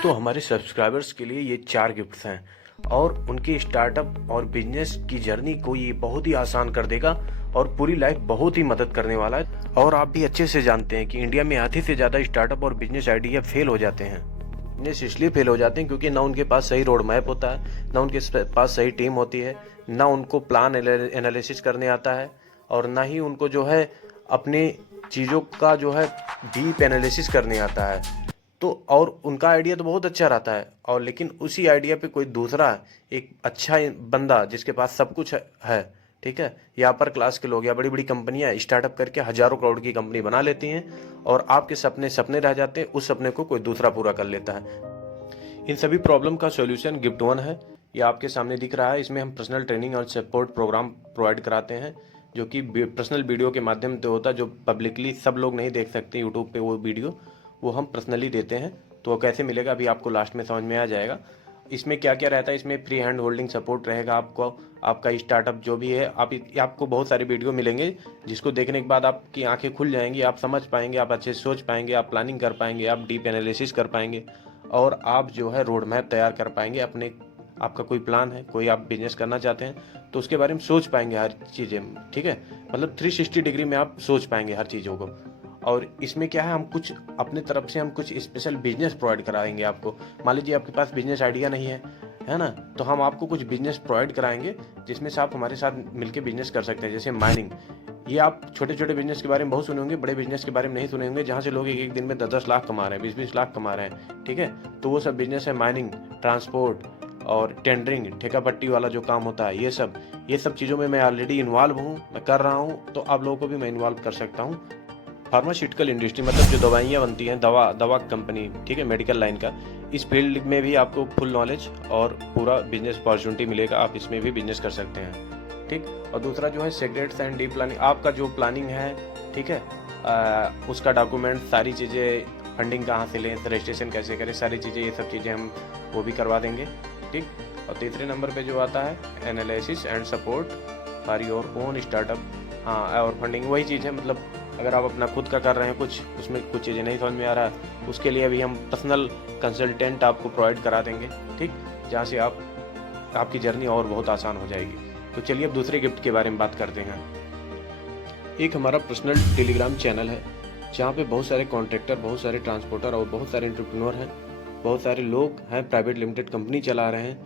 दोस्तों हमारे सब्सक्राइबर्स के लिए ये 4 गिफ्ट्स हैं और उनकी स्टार्टअप और बिजनेस की जर्नी को ये बहुत ही आसान कर देगा और पूरी लाइफ बहुत ही मदद करने वाला है। और आप भी अच्छे से जानते हैं कि इंडिया में आधे से ज़्यादा स्टार्टअप और बिजनेस आइडिया फेल हो जाते हैं। बिजनेस इसलिए फेल हो जाते हैं क्योंकि ना उनके पास सही रोड मैप होता है, ना उनके पास सही टीम होती है, ना उनको प्लान एनालिसिस करने आता है और ना ही उनको जो है अपने चीज़ों का जो है डीप एनालिसिस करने आता है। तो और उनका आइडिया तो बहुत अच्छा रहता है और लेकिन उसी आइडिया पे कोई दूसरा एक अच्छा बंदा जिसके पास सब कुछ है, ठीक है, या अपर क्लास के लोग या बड़ी बड़ी कंपनियां स्टार्टअप करके हजारों करोड़ की कंपनी बना लेती हैं और आपके सपने सपने रह जाते हैं, उस सपने को कोई दूसरा पूरा कर लेता है। इन सभी प्रॉब्लम का सॉल्यूशन गिफ्ट वन है। ये आपके सामने दिख रहा है। इसमें हम पर्सनल ट्रेनिंग और सपोर्ट प्रोग्राम प्रोवाइड कराते हैं जो कि पर्सनल वीडियो के माध्यम से होता है, जो पब्लिकली सब लोग नहीं देख सकते यूट्यूब पे वो वीडियो, वो हम पर्सनली देते हैं। तो कैसे मिलेगा अभी आपको लास्ट में समझ में आ जाएगा। इसमें क्या क्या रहता है, इसमें फ्री हैंड होल्डिंग सपोर्ट रहेगा आपको। आपका स्टार्टअप जो भी है आपको बहुत सारे वीडियो मिलेंगे जिसको देखने के बाद आपकी आंखें खुल जाएंगी, आप समझ पाएंगे, आप अच्छे से सोच पाएंगे, आप प्लानिंग कर पाएंगे, आप डीप एनालिसिस कर पाएंगे और आप जो है रोड मैप तैयार कर पाएंगे। अपने आपका कोई प्लान है, कोई आप बिजनेस करना चाहते हैं तो उसके बारे में सोच पाएंगे हर चीज़ें, ठीक है, मतलब 360 डिग्री में आप सोच पाएंगे हर चीज़ों को। और इसमें क्या है, हम कुछ अपने तरफ से हम कुछ स्पेशल बिजनेस प्रोवाइड कराएंगे आपको। मान लीजिए आपके पास बिजनेस आइडिया नहीं है ना, तो हम आपको कुछ बिजनेस प्रोवाइड कराएंगे जिसमें से आप हमारे साथ मिलकर बिजनेस कर सकते हैं। जैसे माइनिंग, ये आप छोटे छोटे बिजनेस के बारे में बहुत सुने होंगे, बड़े बिजनेस के बारे में नहीं सुने होंगे, जहाँ से लोग एक एक दिन में 10-10 लाख कमा रहे हैं, 20-20 लाख कमा रहे हैं, ठीक है। तो वो सब बिजनेस है, माइनिंग, ट्रांसपोर्ट और टेंडरिंग, ठेका पट्टी वाला जो काम होता है, ये सब चीज़ों में मैं ऑलरेडी इन्वॉल्व हूँ, मैं कर रहा हूँ, तो आप लोगों को भी मैं इन्वॉल्व कर सकता हूँ। फार्मास्यूटिकल इंडस्ट्री मतलब जो दवाइयाँ बनती हैं, दवा कंपनी, ठीक है, मेडिकल लाइन का, इस फील्ड में भी आपको फुल नॉलेज और पूरा बिजनेस अपॉर्चुनिटी मिलेगा, आप इसमें भी बिजनेस कर सकते हैं, ठीक। और दूसरा जो है सीक्रेट्स एंड डीप प्लानिंग, आपका जो प्लानिंग है, ठीक है, उसका डॉक्यूमेंट, सारी चीज़ें, फंडिंग कहाँ से लें, रजिस्ट्रेशन कैसे करें, सारी चीज़ें, ये सब चीज़ें हम वो भी करवा देंगे, ठीक। और तीसरे नंबर पे जो आता है analysis and support for your own startup, हाँ, और फंडिंग वही चीज़ है, मतलब अगर आप अपना खुद का कर रहे हैं कुछ, उसमें कुछ चीज़ें नहीं समझ में आ रहा है, उसके लिए भी हम पर्सनल कंसल्टेंट आपको प्रोवाइड करा देंगे, ठीक, जहाँ से आपकी जर्नी और बहुत आसान हो जाएगी। तो चलिए अब दूसरे गिफ्ट के बारे में बात करते हैं। एक हमारा पर्सनल टेलीग्राम चैनल है जहाँ पे बहुत सारे कॉन्ट्रैक्टर, बहुत सारे ट्रांसपोर्टर और बहुत सारे एंटरप्रेन्योर हैं, बहुत सारे लोग हैं, प्राइवेट लिमिटेड कंपनी चला रहे हैं,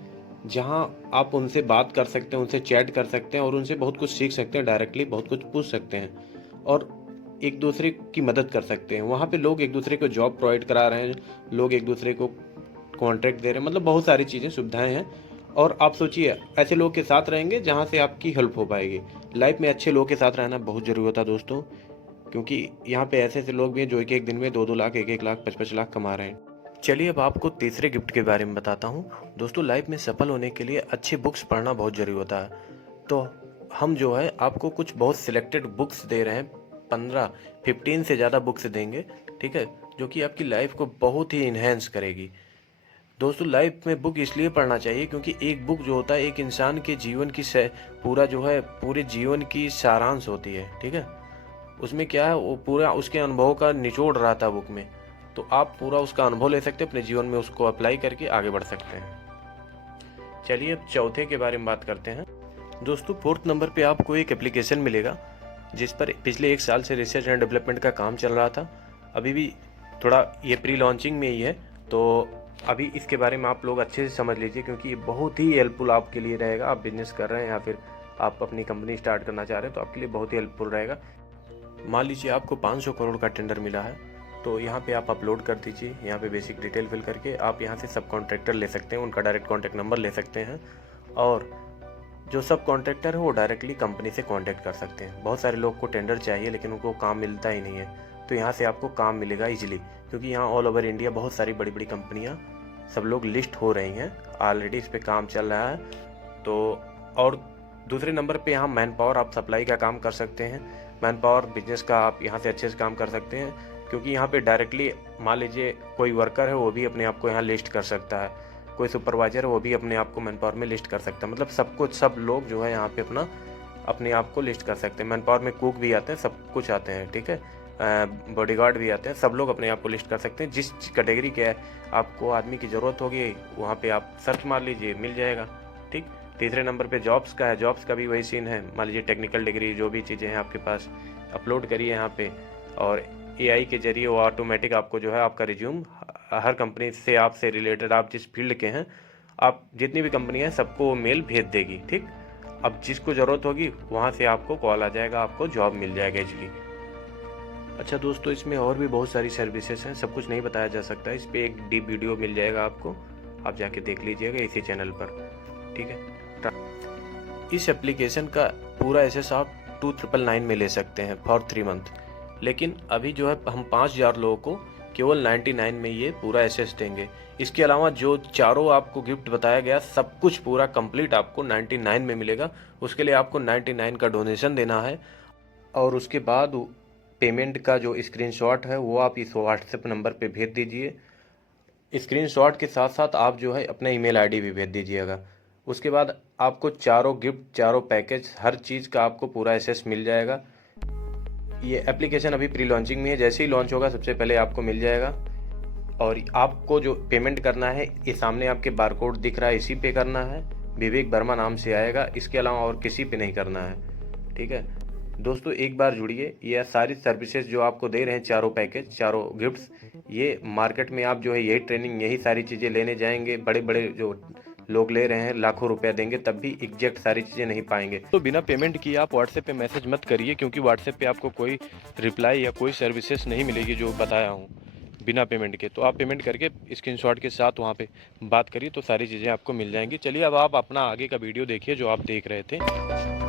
जहाँ आप उनसे बात कर सकते हैं, उनसे चैट कर सकते हैं और उनसे बहुत कुछ सीख सकते हैं, डायरेक्टली बहुत कुछ पूछ सकते हैं और एक दूसरे की मदद कर सकते हैं। वहाँ पे लोग एक दूसरे को जॉब प्रोवाइड करा रहे हैं, लोग एक दूसरे को कॉन्ट्रैक्ट दे रहे हैं, मतलब बहुत सारी चीज़ें, सुविधाएं हैं। और आप सोचिए ऐसे लोग के साथ रहेंगे जहाँ से आपकी हेल्प हो पाएगी। लाइफ में अच्छे लोग के साथ रहना बहुत ज़रूरी होता है दोस्तों, क्योंकि यहाँ पे ऐसे ऐसे लोग भी हैं जो एक एक दिन में 2-2 लाख, 1-1 लाख, 5-5 लाख कमा रहे हैं। चलिए अब आपको तीसरे गिफ्ट के बारे में बताता हूँ। दोस्तों लाइफ में सफल होने के लिए अच्छी बुक्स पढ़ना बहुत ज़रूरी होता है। तो हम जो है आपको कुछ बहुत सिलेक्टेड बुक्स दे रहे हैं, 15 से ज़्यादा बुक्स देंगे, ठीक है, जो कि आपकी लाइफ को बहुत ही इन्हेंस करेगी। दोस्तों लाइफ में बुक इसलिए पढ़ना चाहिए क्योंकि एक बुक जो होता है एक इंसान के जीवन की पूरा जो है पूरे जीवन की सारांश होती है, ठीक है। उसमें क्या है, वो पूरा उसके अनुभव का निचोड़ रहा था बुक में, तो आप पूरा उसका अनुभव ले सकते हैं, अपने जीवन में उसको अप्लाई करके आगे बढ़ सकते हैं। चलिए अब चौथे के बारे में बात करते हैं। दोस्तों फोर्थ नंबर पे आपको एक एप्लीकेशन मिलेगा जिस पर पिछले 1 साल से रिसर्च एंड डेवलपमेंट का काम चल रहा था, अभी भी थोड़ा ये प्री लॉन्चिंग में ही है, तो अभी इसके बारे में आप लोग अच्छे से समझ लीजिए क्योंकि ये बहुत ही हेल्पफुल आपके लिए रहेगा। आप बिजनेस कर रहे हैं या फिर आप अपनी कंपनी स्टार्ट करना चाह रहे हैं तो आपके लिए बहुत ही हेल्पफुल रहेगा। मान लीजिए आपको 500 करोड़ का टेंडर मिला है, तो यहाँ पे आप अपलोड कर दीजिए, यहाँ पे बेसिक डिटेल फिल करके आप यहाँ से सब कॉन्ट्रैक्टर ले सकते हैं, उनका डायरेक्ट कॉन्टैक्ट नंबर ले सकते हैं और जो सब कॉन्ट्रैक्टर है वो डायरेक्टली कंपनी से कांटेक्ट कर सकते हैं। बहुत सारे लोग को टेंडर चाहिए लेकिन उनको काम मिलता ही नहीं है, तो यहाँ से आपको काम मिलेगा इजीली, क्योंकि यहाँ ऑल ओवर इंडिया बहुत सारी बड़ी बड़ी कंपनियाँ सब लोग लिस्ट हो रही हैं, ऑलरेडी इस पर काम चल रहा है। तो और दूसरे नंबर पे यहाँ मैन पावर, आप सप्लाई का काम कर सकते हैं, मैन पावर बिजनेस का आप यहाँ से अच्छे से काम कर सकते हैं, क्योंकि यहाँ पे डायरेक्टली मान लीजिए कोई वर्कर है वो भी अपने आप को यहाँ लिस्ट कर सकता है, कोई सुपरवाइजर है वो भी अपने आप को मैन पावर में लिस्ट कर सकता है, मतलब सब लोग जो है यहाँ पे अपने आप को लिस्ट कर सकते हैं। मैन पावर में कुक भी आते हैं, सब कुछ आते हैं, ठीक है। बॉडीगार्ड भी आते हैं, सब लोग अपने आप को लिस्ट कर सकते हैं। जिस कैटेगरी के आपको आदमी की ज़रूरत होगी वहाँ पे आप सर्च मार लीजिए, मिल जाएगा। ठीक। तीसरे नंबर पे जॉब्स का है। जॉब्स का भी वही सीन है। मान लीजिए टेक्निकल डिग्री जो भी चीज़ें हैं आपके पास, अपलोड करिए यहाँ पे, और AI के जरिए वो ऑटोमेटिक आपको जो है आपका रिज्यूम हर कंपनी से, आपसे रिलेटेड, आप जिस फील्ड के हैं, आप जितनी भी कंपनी है सबको वो मेल भेज देगी। ठीक। अब जिसको ज़रूरत होगी वहाँ से आपको कॉल आ जाएगा, आपको जॉब मिल जाएगा इजली। अच्छा दोस्तों, इसमें और भी बहुत सारी सर्विसेज हैं, सब कुछ नहीं बताया जा सकता है। इस पर एक डीप वीडियो मिल जाएगा आपको, आप जाके देख लीजिएगा इसी चैनल पर। ठीक है। इस एप्लीकेशन का पूरा एक्सेस आप 2999 में ले सकते हैं फॉर 3 मंथ, लेकिन अभी जो है हम 5000 लोगों को केवल 99 में ये पूरा एक्सेस देंगे। इसके अलावा जो चारों आपको गिफ्ट बताया गया, सब कुछ पूरा कंप्लीट आपको 99 में मिलेगा। उसके लिए आपको 99 का डोनेशन देना है, और उसके बाद पेमेंट का जो स्क्रीनशॉट है वो आप इस व्हाट्सएप नंबर पे भेज दीजिए। स्क्रीनशॉट के साथ साथ आप जो है अपना ईमेल आईडी भी भेज दीजिएगा। उसके बाद आपको चारों गिफ्ट, चारों पैकेज, हर चीज़ का आपको पूरा एक्सेस मिल जाएगा। ये एप्लीकेशन अभी प्री लॉन्चिंग में है, जैसे ही लॉन्च होगा सबसे पहले आपको मिल जाएगा। और आपको जो पेमेंट करना है, ये सामने आपके बारकोड दिख रहा है, इसी पे करना है। विवेक वर्मा नाम से आएगा, इसके अलावा और किसी पे नहीं करना है। ठीक है दोस्तों, एक बार जुड़िए। ये सारी सर्विसेज जो आपको दे रहे हैं, चारों पैकेज, चारों गिफ्ट्स, ये मार्केट में आप जो है यही ट्रेनिंग, यही सारी चीज़ें लेने जाएंगे, बड़े बड़े जो लोग ले रहे हैं लाखों रुपया देंगे तब भी एग्जैक्ट सारी चीज़ें नहीं पाएंगे। तो बिना पेमेंट किए आप व्हाट्सएप पे मैसेज मत करिए, क्योंकि व्हाट्सएप पे आपको कोई रिप्लाई या कोई सर्विसेज नहीं मिलेगी जो बताया हूँ बिना पेमेंट के। तो आप पेमेंट करके स्क्रीनशॉट के साथ वहाँ पे बात करिए तो सारी चीज़ें आपको मिल जाएंगी। चलिए अब आप अपना आगे का वीडियो देखिए जो आप देख रहे थे।